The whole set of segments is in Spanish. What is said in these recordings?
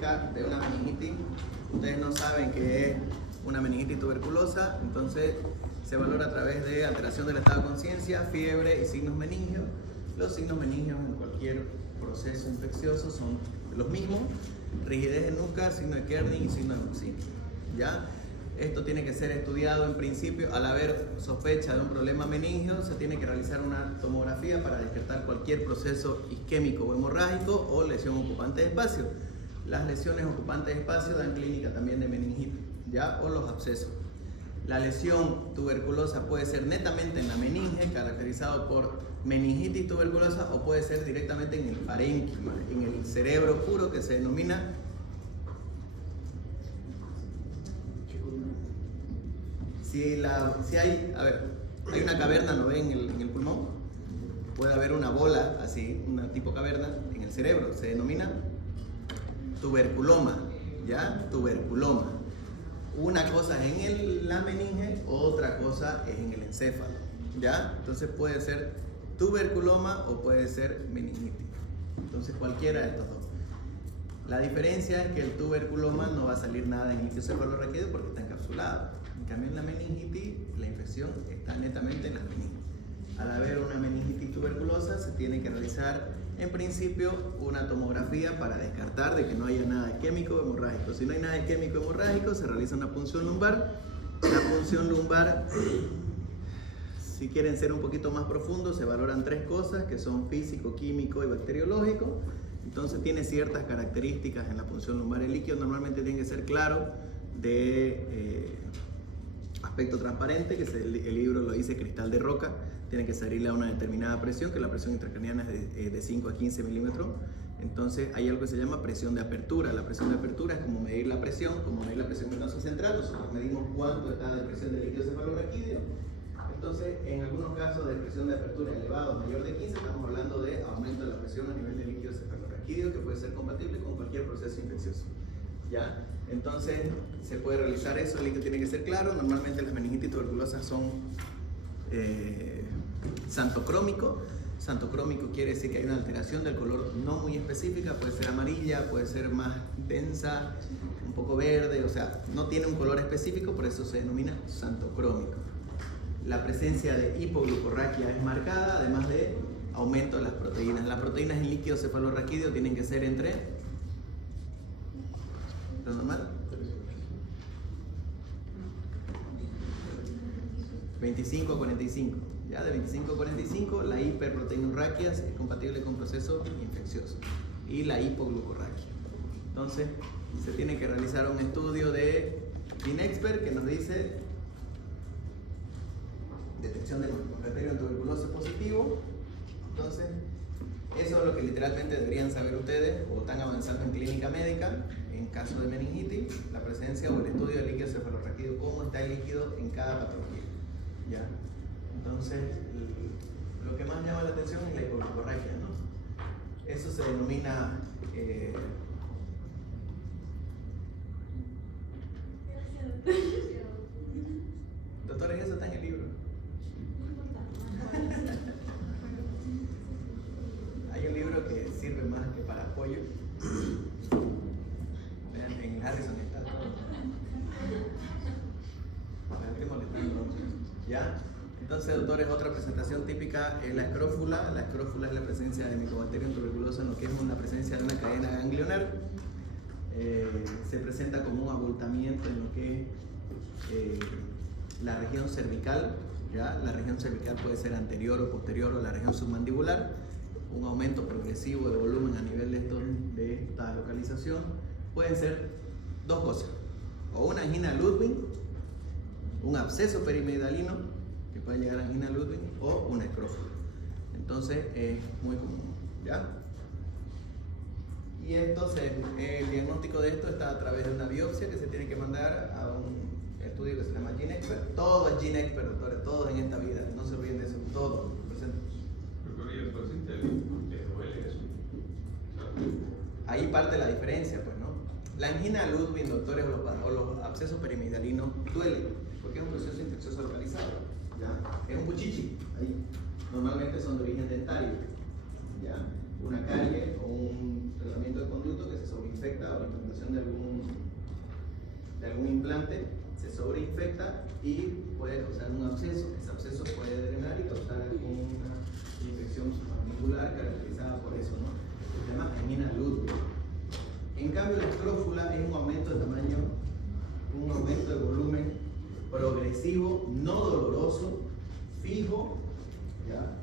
clínica de una meningitis, ustedes no saben qué es una meningitis tuberculosa, entonces se valora a través de alteración del estado de conciencia, fiebre y signos meningios. Los signos meningios en cualquier proceso infeccioso son los mismos: rigidez en nuca, signo de Kerning y signo de Munsini. ¿Ya? Esto tiene que ser estudiado en principio. Al haber sospecha de un problema meningio, se tiene que realizar una tomografía para descartar cualquier proceso isquémico o hemorrágico o lesión ocupante de espacio. Las lesiones ocupantes de espacio dan clínica también de meningitis, ¿ya? O los abscesos. La lesión tuberculosa puede ser netamente en la meninge, caracterizado por meningitis tuberculosa, o puede ser directamente en el parénquima, en el cerebro puro, que se denomina si hay una caverna, ¿no ven? En el pulmón puede haber una bola así, una tipo caverna en el cerebro, se denomina tuberculoma, ¿ya? Tuberculoma. Una cosa es en la meninge, otra cosa es en el encéfalo, ¿ya? Entonces puede ser tuberculoma o puede ser meningitis. Entonces cualquiera de estos dos. La diferencia es que el tuberculoma no va a salir nada en el líquido cefalorraquídeo porque está encapsulado. En cambio, en la meningitis, la infección está netamente en las meninges. Al haber una meningitis tuberculosa, se tiene que realizar, en principio, una tomografía para descartar de que no haya nada isquémico o hemorrágico. Si no hay nada isquémico o hemorrágico, se realiza una punción lumbar. La punción lumbar, si quieren ser un poquito más profundos, se valoran tres cosas, que son físico, químico y bacteriológico. Entonces tiene ciertas características en la punción lumbar. El líquido normalmente tiene que ser claro, de aspecto transparente, que el libro lo dice cristal de roca. Tiene que salirle a una determinada presión, que la presión intracraneana es de 5 a 15 milímetros. Entonces hay algo que se llama presión de apertura. La presión de apertura es como medir la presión venosa central. Nosotros medimos cuánto está de presión del líquido cefalorraquídeo. Entonces, en algunos casos de presión de apertura elevado, mayor de 15, estamos hablando de aumento de la presión a nivel del líquido cefalorraquídeo, que puede ser compatible con cualquier proceso infeccioso. ¿Ya? Entonces, se puede realizar eso. El líquido tiene que ser claro. Normalmente las meningitis tuberculosas son xantocrómico. Xantocrómico quiere decir que hay una alteración del color no muy específica, puede ser amarilla, puede ser más densa, un poco verde, o sea, no tiene un color específico, por eso se denomina xantocrómico. La presencia de hipoglucorraquia es marcada, además de aumento de las proteínas. Las proteínas en líquido cefalorraquídeo tienen que ser entre, ¿lo normal? 25 a 45. Ya de 25 a 45, la hiperproteinurraquia es compatible con procesos infecciosos, y la hipoglucorraquia. Entonces, se tiene que realizar un estudio de Ginexpert que nos dice detección del bacterio en tuberculosis positivo. Entonces, eso es lo que literalmente deberían saber ustedes, o están avanzando en clínica médica, en caso de meningitis, la presencia o el estudio del líquido cefalorraquídeo, cómo está el líquido en cada patología. ¿Ya? Entonces, lo que más llama la atención es la hipoglucorraquia, ¿no? Eso se denomina doctores, eso está en el libro. Hay un libro que sirve más que para apoyo. Vean, en Harrison está todo. Me estoy molestando. ¿Ya? Entonces, doctores, otra presentación típica es la escrófula. La escrófula es la presencia de Mycobacterium tuberculosis, en lo que es una presencia de una cadena ganglionar. Se presenta como un abultamiento en lo que es la región cervical. ¿Ya? La región cervical puede ser anterior o posterior a la región submandibular. Un aumento progresivo de volumen a nivel de esta localización. Pueden ser dos cosas: o una angina Ludwig, un absceso perimedalino, que puede llegar a angina Ludwig, o una escrófula. Entonces es muy común, ¿ya? Y el diagnóstico de esto está a través de una biopsia que se tiene que mandar a un estudio que se llama Ginexpert. Todo es Ginexpert, doctores, todo en esta vida, no se olviden de eso, todo. Ahí parte la diferencia, pues, ¿no? La angina Ludwig, doctores, o los abscesos perimedalinos duelen, porque es un proceso infeccioso localizado, ¿ya? Es un buchichi, ahí. Normalmente son de origen dentario, ¿ya? Una carie o un tratamiento de conducto que se sobreinfecta o la infectación cambio, la escrófula es un aumento de tamaño, un aumento de volumen progresivo, no doloroso, fijo, ¿ya?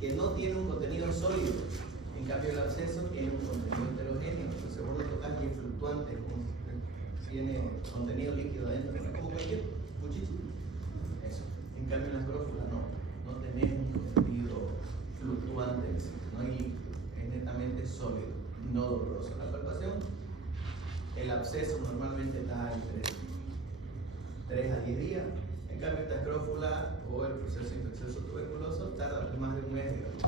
Que no tiene un contenido sólido. En cambio, el absceso tiene un contenido heterogéneo. Entonces, vos lo tocas y es fluctuante, tiene contenido líquido adentro, como cualquier cuchillo. Eso. En cambio, en la escrófula no tenés un contenido fluctuante, no hay, es netamente sólido, no doloroso. La palpación, el absceso normalmente está entre 3 a 10 días. En cambio, esta escrófula o el proceso infeccioso tuberculoso tarda más de un mes, digamos,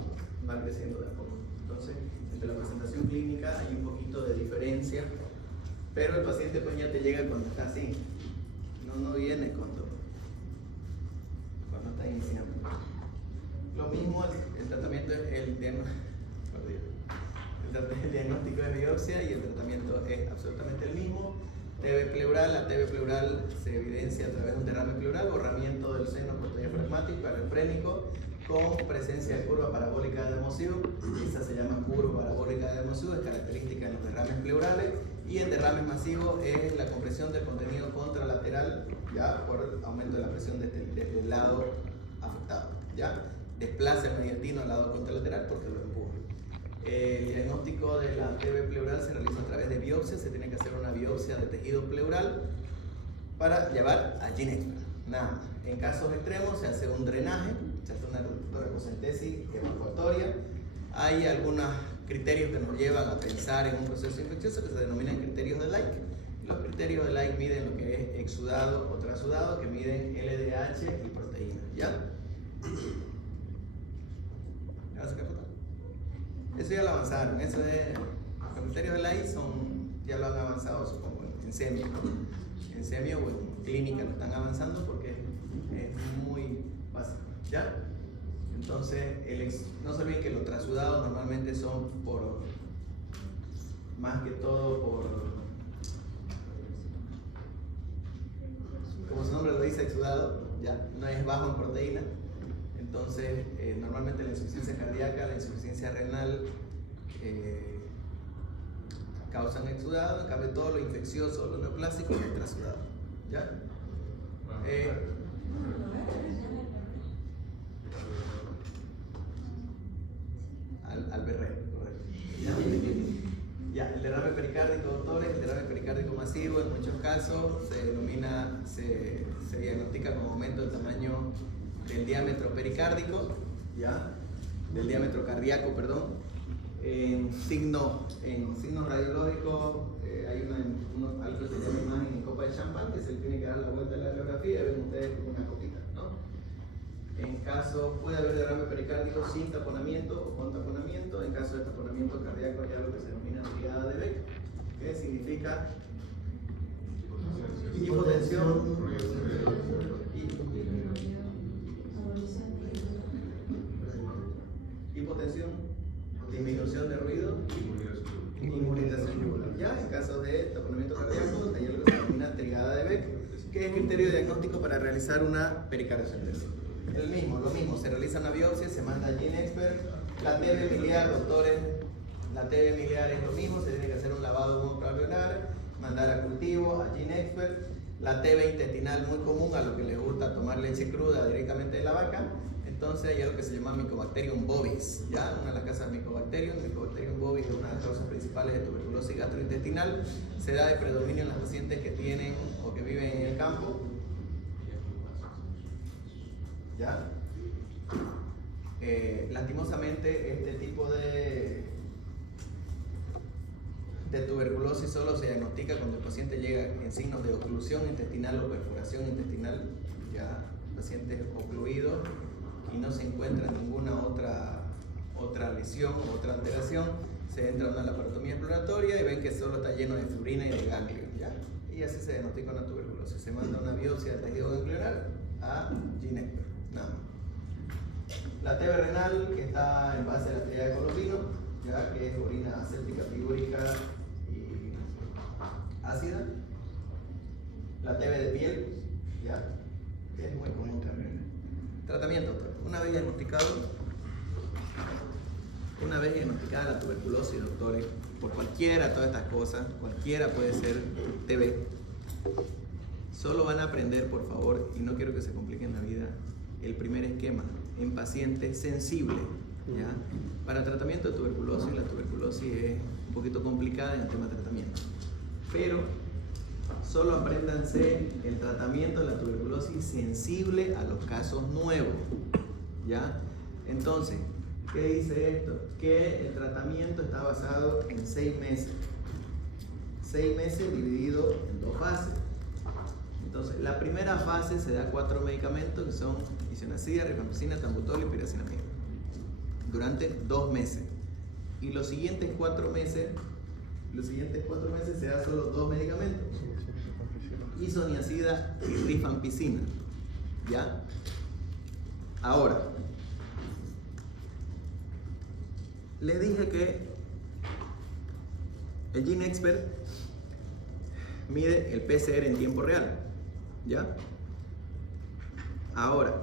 va creciendo de a poco. Entonces, entre la presentación clínica hay un poquito de diferencia, pero el paciente pues ya te llega cuando está así, no viene cuando está iniciando. Lo mismo el tratamiento, el diagnóstico de biopsia y el tratamiento es absolutamente el mismo. TB pleural, la TB pleural se evidencia a través de un derrame pleural, borramiento del seno portodiafragmático, parafrénico, con presencia de curva parabólica de Demosiu. Esta se llama curva parabólica de Demosiu, es característica en los derrames pleurales, y en derrames masivos es la compresión del contenido contralateral, ya por aumento de la presión del lado afectado, ya desplaza el mediastino al lado contralateral porque lo empuja. El diagnóstico de la TB pleural se realiza a través de biopsia. Se tiene que hacer una biopsia de tejido pleural para llevar a GeneXpert, nada más. En casos extremos se hace un drenaje, se hace una toracocentesis evacuatoria. Hay algunos criterios que nos llevan a pensar en un proceso infeccioso que se denominan criterios de Lake. Los criterios de Lake miden lo que es exudado o trasudado, que miden LDH y proteína, ¿ya? ¿Vas a sacar foto? Eso ya lo avanzaron, eso es, los criterios de Lake ya lo han avanzado, supongo, en semio, o en clínica lo están avanzando porque es muy básico, ¿ya? Entonces, no se olviden que los trasudados normalmente son más que todo por, como su nombre lo dice, exudado, ya, no es bajo en proteína. Entonces, normalmente la insuficiencia cardíaca, la insuficiencia renal causan exudado. En cambio, todo lo infeccioso, lo neoplásico es trasudado, ¿ya? Alberrero, correcto. Ya, el derrame pericárdico, doctores, el derrame pericárdico masivo en muchos casos se diagnostica como aumento del tamaño del diámetro pericárdico, ¿ya? Del diámetro cardíaco, perdón. En signos radiológicos hay algo que se llama imagen en copa de champán, que se le tiene que dar la vuelta a la radiografía y ven ustedes como una copita, ¿no? En caso, puede haber derrame pericárdico sin taponamiento o con taponamiento. En caso de taponamiento cardíaco, hay algo que se denomina triada de Beck, que significa hipotensión, disminución de ruido, inmunización yugular. Ya en caso de taponamiento cardíaco, hay algo que se denomina triada de Beck, que es criterio diagnóstico para realizar una pericardiocentesis. Lo mismo, se realiza una biopsia, se manda a GeneXpert. La TB miliar, doctores, la TB miliar es lo mismo, se tiene que hacer un lavado monoalveolar, mandar a cultivo, a GeneXpert. La TB intestinal, muy común a los que les gusta tomar leche cruda directamente de la vaca. Entonces hay algo que se llama Mycobacterium bovis, ¿ya? Una de las causas de Mycobacterium bovis es una de las causas principales de tuberculosis gastrointestinal. Se da de predominio en los pacientes que tienen o que viven en el campo, ¿ya? Lastimosamente este tipo de tuberculosis solo se diagnostica cuando el paciente llega en signos de oclusión intestinal o perforación intestinal, ya pacientes ocluidos, y no se encuentra ninguna otra lesión o otra alteración. Se entra a una laparotomía exploratoria y ven que solo está lleno de fibrina y de ganglio, ¿ya? Y así se diagnostica una tuberculosis. Se manda una biopsia de tejido ganglionar a GeneXpert, nada más. La TB renal, que está en base a la triada de Colombino, ya, que es orina aséptica, fibúrica y ácida. La TB de piel, ya, que es muy común también. Tratamiento, una vez diagnosticado, una vez diagnosticada la tuberculosis, doctores, por cualquiera de todas estas cosas, cualquiera puede ser TB, solo van a aprender, por favor, y no quiero que se compliquen la vida, el primer esquema en paciente sensible, ¿ya? Para tratamiento de tuberculosis, la tuberculosis es un poquito complicada en el tema de tratamiento, pero solo apréndanse el tratamiento de la tuberculosis sensible a los casos nuevos, ¿ya? Entonces, ¿qué dice esto? Que el tratamiento está basado en 6 meses. 6 meses dividido en 2 fases. Entonces, la primera fase se da 4 medicamentos que son isoniazida, rifampicina, tambutol y piracinamida durante 2 meses. Y los siguientes 4 meses se da solo 2 medicamentos: isoniazida y rifampicina. ¿Ya? Ahora, les dije que el GeneXpert mide el PCR en tiempo real, ¿ya? Ahora,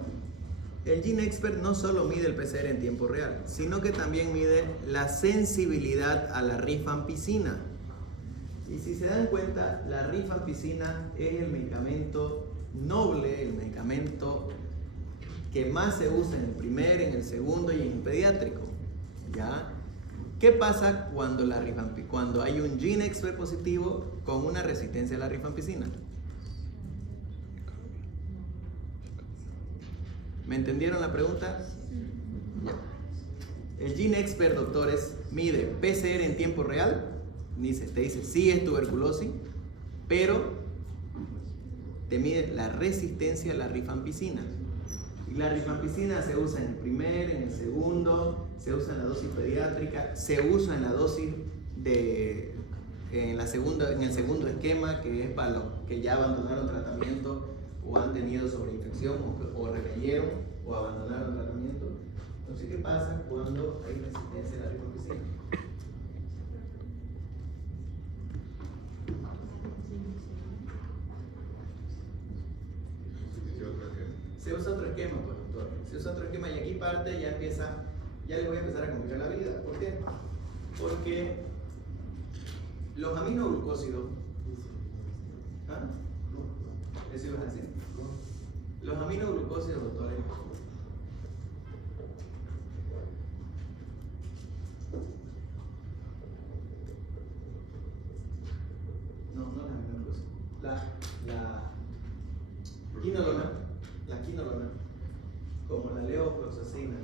el GeneXpert no solo mide el PCR en tiempo real, sino que también mide la sensibilidad a la rifampicina. Y si se dan cuenta, la rifampicina es el medicamento noble, el medicamento que más se usa en el primer, en el segundo y en el pediátrico, ¿ya? ¿Qué pasa cuando hay un GeneXpert positivo con una resistencia a la rifampicina? ¿Me entendieron la pregunta? Ya. El GeneXpert, doctores, mide PCR en tiempo real. Te dice sí es tuberculosis, pero te mide la resistencia a la rifampicina. Y la rifampicina se usa en el primer, en el segundo, se usa en la dosis pediátrica, se usa en la dosis en el segundo esquema, que es para los que ya abandonaron tratamiento o han tenido sobreinfección o recayeron o abandonaron tratamiento. Entonces, ¿qué pasa cuando hay resistencia a la rifampicina? Se usa otro esquema, pues, doctor. Se usa otro esquema y aquí parte, ya les voy a empezar a complicar la vida. ¿Por qué? Porque los aminoglucósidos, ¿ah? ¿Eso ibas a decir? Los aminoglucósidos, doctores, no las aminoglucósidos, la quinolona, como la levofloxacina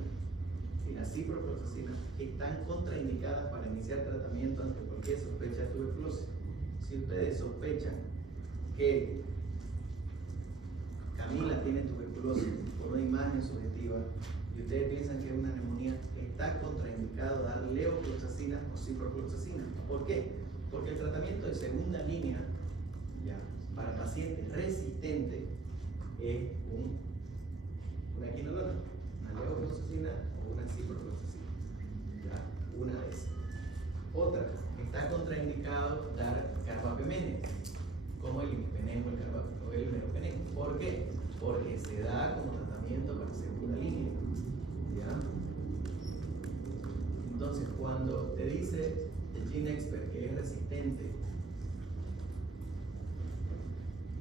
y la ciprofloxacina, están contraindicadas para iniciar tratamiento ante cualquier sospecha de tuberculosis. Si ustedes sospechan que Camila tiene tuberculosis por una imagen subjetiva y ustedes piensan que es una neumonía, está contraindicado dar levofloxacina o ciprofloxacina. ¿Por qué? Porque el tratamiento de segunda línea, ya, para pacientes resistentes es una quinolona, una levofloxacina o una ciprofloxacina. ¿Ya? Una de esas. Otra, está contraindicado dar carbapemene, como el imipenem o el meropenem. ¿Por qué? Porque se da como tratamiento para segunda línea. ¿Ya? Entonces, cuando te dice el GeneXpert que es resistente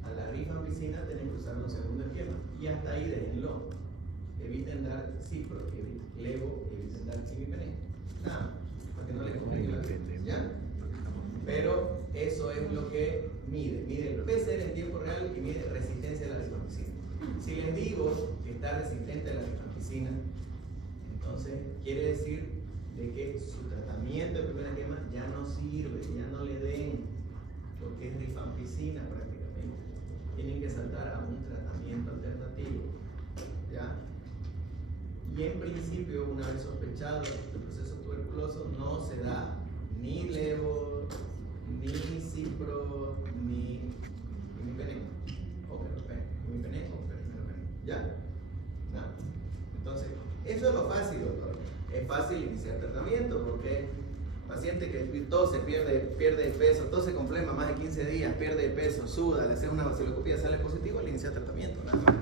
a la rifampicina, tienen que usar un segundo esquema. Y hasta ahí déjenlo. Eviten dar cipro, levo, eviten dar imipenem. Nada, para que no les complique la vida. ¿Ya? Pero eso es lo que mide el PCR en tiempo real y mide resistencia a la rifampicina. Si les digo que está resistente a la rifampicina, entonces quiere decir de que su tratamiento de primer esquema ya no sirve, ya no le den, porque es rifampicina prácticamente. Tienen que saltar a un tratamiento alternativo. ¿Ya? Y en principio, una vez sospechado el proceso tuberculoso, no se da ni levo, ni cipro, ni imipenem o meropenem. ¿Ya? ¿No? Entonces, eso es lo fácil, doctor. Es fácil iniciar tratamiento porque el paciente que tose, pierde peso, tose con flema más de 15 días, pierde peso, suda, le hace una vaciloscopía, sale positivo, le inicia tratamiento. Nada más.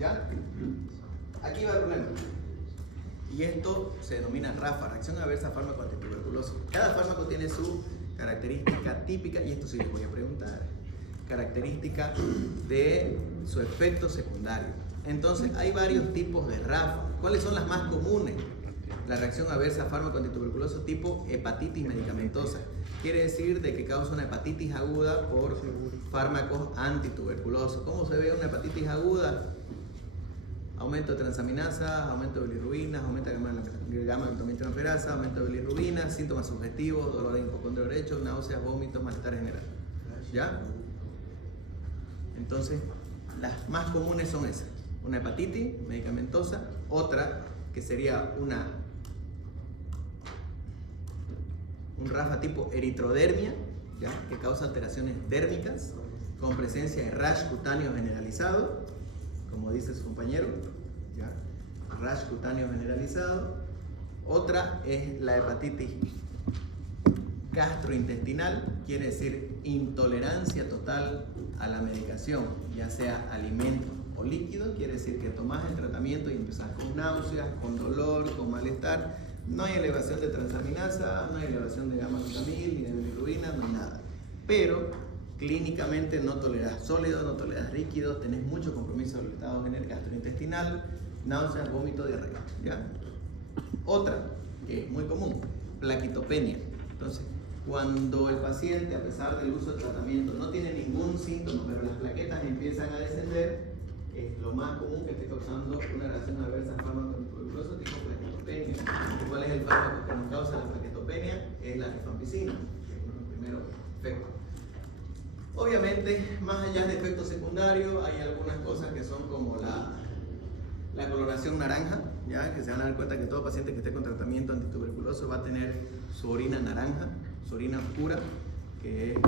¿Ya? Aquí va el problema. Y esto se denomina RAFA, reacción adversa a fármaco antituberculoso. Cada fármaco tiene su característica típica, y esto sí les voy a preguntar, característica de su efecto secundario. Entonces, hay varios tipos de RAFA. ¿Cuáles son las más comunes? La reacción adversa a fármaco antituberculoso tipo hepatitis medicamentosa. Quiere decir de que causa una hepatitis aguda por fármacos antituberculosos. ¿Cómo se ve una hepatitis aguda? Aumento de transaminasas, aumento de bilirrubinas, aumento de gamma-glutaminas, aumento de bilirrubinas, síntomas subjetivos, dolor de hipocondrio derecho, náuseas, vómitos, malestar general. ¿Ya? Entonces, las más comunes son esas. Una hepatitis medicamentosa, otra que sería un RAFA tipo eritrodermia, ¿ya? Que causa alteraciones dérmicas con presencia de rash cutáneo generalizado, como dice su compañero, ¿ya? Rash cutáneo generalizado. Otra es la hepatitis gastrointestinal, quiere decir intolerancia total a la medicación, ya sea alimento o líquido, quiere decir que tomás el tratamiento y empezás con náuseas, con dolor, con malestar, no hay elevación de transaminasa, no hay elevación de gamma-glutamil, ni de bilirrubina, no hay nada. Pero clínicamente no toleras sólidos, no toleras líquidos, tenés mucho compromiso del estado gastrointestinal, náuseas, vómito, diarrea, ¿ya? Otra, que es muy común, plaquetopenia. Entonces, cuando el paciente, a pesar del uso del tratamiento, no tiene ningún síntoma, pero las plaquetas empiezan a descender, es lo más común que esté causando una reacción adversa a fármaco antituberculoso tipo plaquetopenia. ¿Cuál es el fármaco que nos causa la plaquetopenia? Es la rifampicina, que es uno de los primeros efectos. Obviamente, más allá de efectos secundarios, hay algunas cosas que son como la coloración naranja, ¿ya? Que se van a dar cuenta que todo paciente que esté con tratamiento antituberculoso va a tener su orina naranja, su orina oscura, que es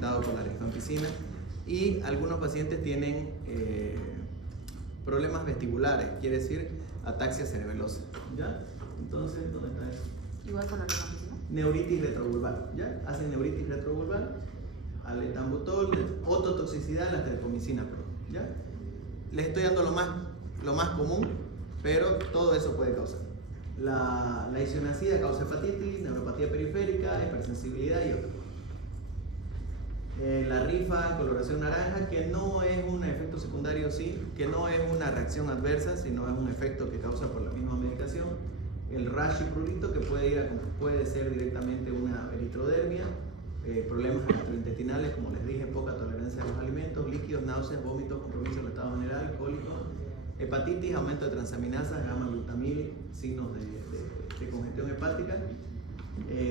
dado por la rifampicina, y algunos pacientes tienen problemas vestibulares, quiere decir ataxia cerebelosa, ¿ya? Entonces, ¿dónde está eso? Igual con la rifampicina. Neuritis retrovulvar, ¿ya? Hacen neuritis retrovulvar, alendambutol, ototoxicidad, la streptomicina, ¿ya? Les estoy dando lo más común, pero todo eso puede causar. La isoniazida causa hepatitis, neuropatía periférica, hipersensibilidad y otros. La rifa, coloración naranja, que no es un efecto secundario, sí, que no es una reacción adversa, sino es un efecto que causa por la misma medicación. El rash y prurito, que puede ser directamente una eritrodermia, problemas gastrointestinales, como les dije, poca tolerancia a los alimentos, líquidos, náuseas, vómitos, compromiso del estado general, cólicos, hepatitis, aumento de transaminasas, gamma-glutamil, signos de congestión hepática,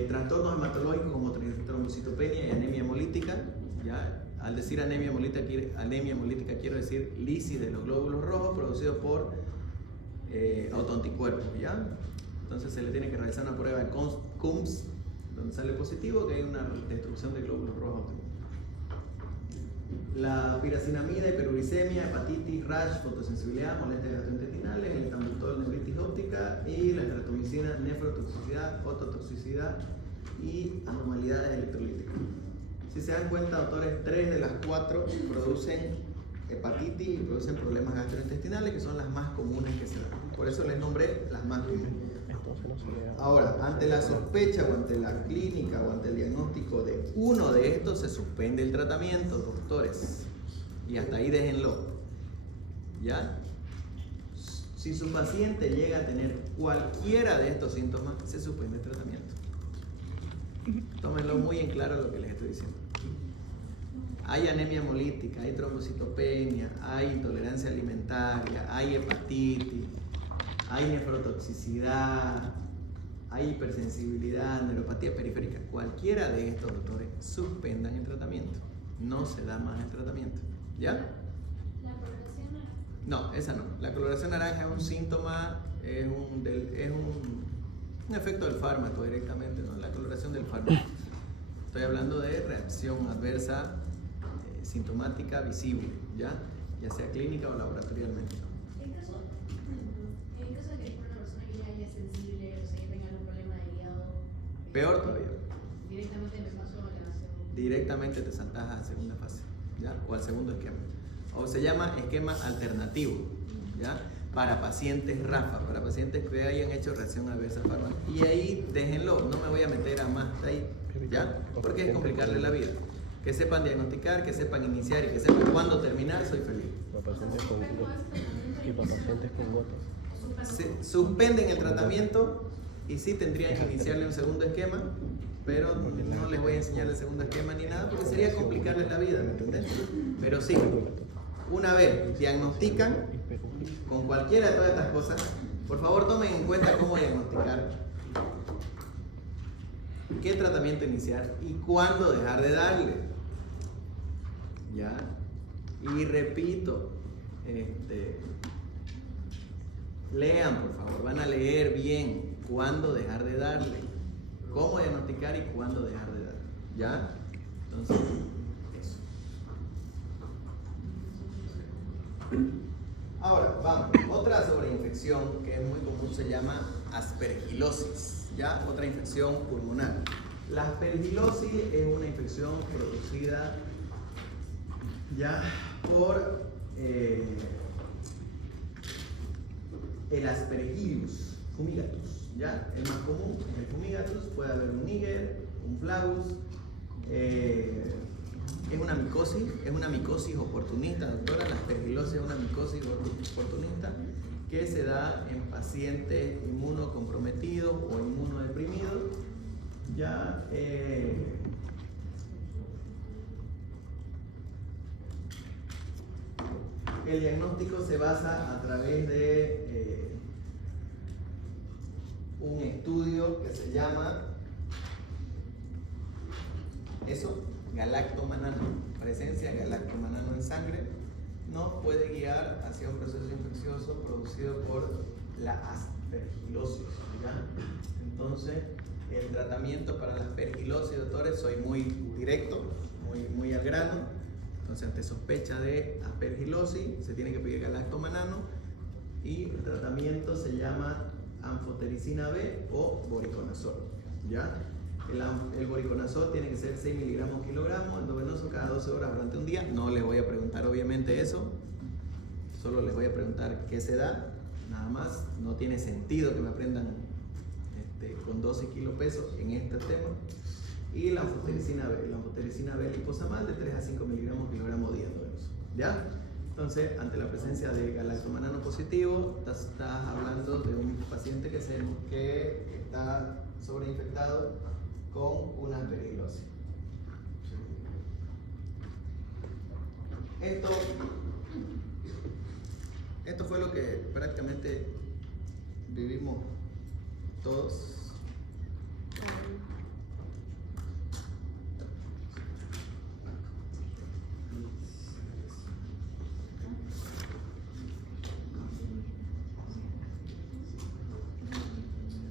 trastornos hematológicos como trombocitopenia y anemia hemolítica. ¿Ya? Al decir anemia hemolítica quiero decir lisis de los glóbulos rojos producidos por autoanticuerpos, ¿ya? Entonces se le tiene que realizar una prueba de CUMS, donde sale positivo que hay una destrucción de glóbulos rojos. La piracinamida, hiperuricemia, hepatitis, rash, fotosensibilidad, molestias gastrointestinales, el etambutol, neuritis óptica, y la estreptomicina, nefrotoxicidad, ototoxicidad y anormalidades electrolíticas. Si se dan cuenta, doctores, 3 de las 4 producen hepatitis y producen problemas gastrointestinales, que son las más comunes que se dan. Por eso les nombré las más comunes. Ahora, ante la sospecha o ante la clínica o ante el diagnóstico de uno de estos, se suspende el tratamiento, doctores. Y hasta ahí déjenlo. ¿Ya? Si su paciente llega a tener cualquiera de estos síntomas, se suspende el tratamiento. Tómenlo muy en claro lo que les estoy diciendo. Hay anemia hemolítica, hay trombocitopenia, hay intolerancia alimentaria, hay hepatitis, hay nefrotoxicidad, hay hipersensibilidad, neuropatía periférica. Cualquiera de estos, doctores, suspendan el tratamiento. No se da más el tratamiento. ¿Ya? ¿La coloración naranja? No, esa no. La coloración naranja es un síntoma, es un efecto del fármaco directamente, ¿no? La coloración del fármaco. Estoy hablando de reacción adversa sintomática visible, ¿ya? Ya sea clínica o laboratorialmente. En caso de que una persona que ya haya sensible, o sea, que tenga algún problema de hígado, Peor todavía. directamente me paso a la segunda. Directamente te saltas a la segunda fase, ¿ya? O al segundo esquema. O se llama esquema alternativo, ¿ya? para pacientes RAFA, para pacientes que hayan hecho reacción adversa a fármacos. Y ahí déjenlo, no me voy a meter a más hasta ahí, ¿ya? Porque es complicarle la vida. Que sepan diagnosticar, que sepan iniciar y que sepan cuándo terminar, soy feliz. Para pacientes con gotas. Y para pacientes con gotas. Suspenden el tratamiento y sí tendrían que iniciarle un segundo esquema, pero no les voy a enseñar el segundo esquema ni nada porque sería complicarles la vida, ¿me entiendes? Pero sí, una vez diagnostican con cualquiera de todas estas cosas, por favor tomen en cuenta cómo diagnosticar, qué tratamiento iniciar y cuándo dejar de darle. ¿Ya? Y repito, lean por favor, van a leer bien cuándo dejar de darle, cómo diagnosticar y cuándo dejar de dar. ¿Ya? Entonces, eso. Ahora, vamos. Otra sobreinfección que es muy común se llama aspergilosis, ¿ya? Otra infección pulmonar. La aspergilosis es una infección producida ya por el Aspergillus fumigatus, ¿ya? El más común es el fumigatus, puede haber un Niger, un Flavus. Es una micosis oportunista, doctora. La aspergilosis es una micosis oportunista que se da en pacientes inmunocomprometidos o inmunodeprimidos. Ya, el diagnóstico se basa a través de un estudio que se llama galactomanano. Presencia de galactomanano en sangre nos puede guiar hacia un proceso infeccioso producido por la aspergilosis, ¿ya? Entonces, el tratamiento para la aspergilosis, doctores, soy muy directo, muy al grano. Entonces, ante sospecha de aspergilosis, se tiene que pedir galactomanano y el tratamiento se llama anfotericina B o voriconazol, ¿ya? El voriconazol tiene que ser 6 miligramos kilogramo endovenoso cada 12 horas durante un día. No les voy a preguntar obviamente eso, solo les voy a preguntar qué se da, nada más. No tiene sentido que me aprendan con 12 kilopesos en este tema. Y la anfotericina B liposomal de 3 a 5 miligramos kilogramo día endovenoso, ¿ya? Entonces, ante la presencia de galactomanano positivo, estás hablando de un paciente que está sobreinfectado con una aspergilosis. Esto fue lo que prácticamente vivimos todos.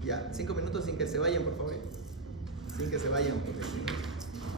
Ya, 5 minutos sin que se vayan, por favor. Sin que se vayan, porque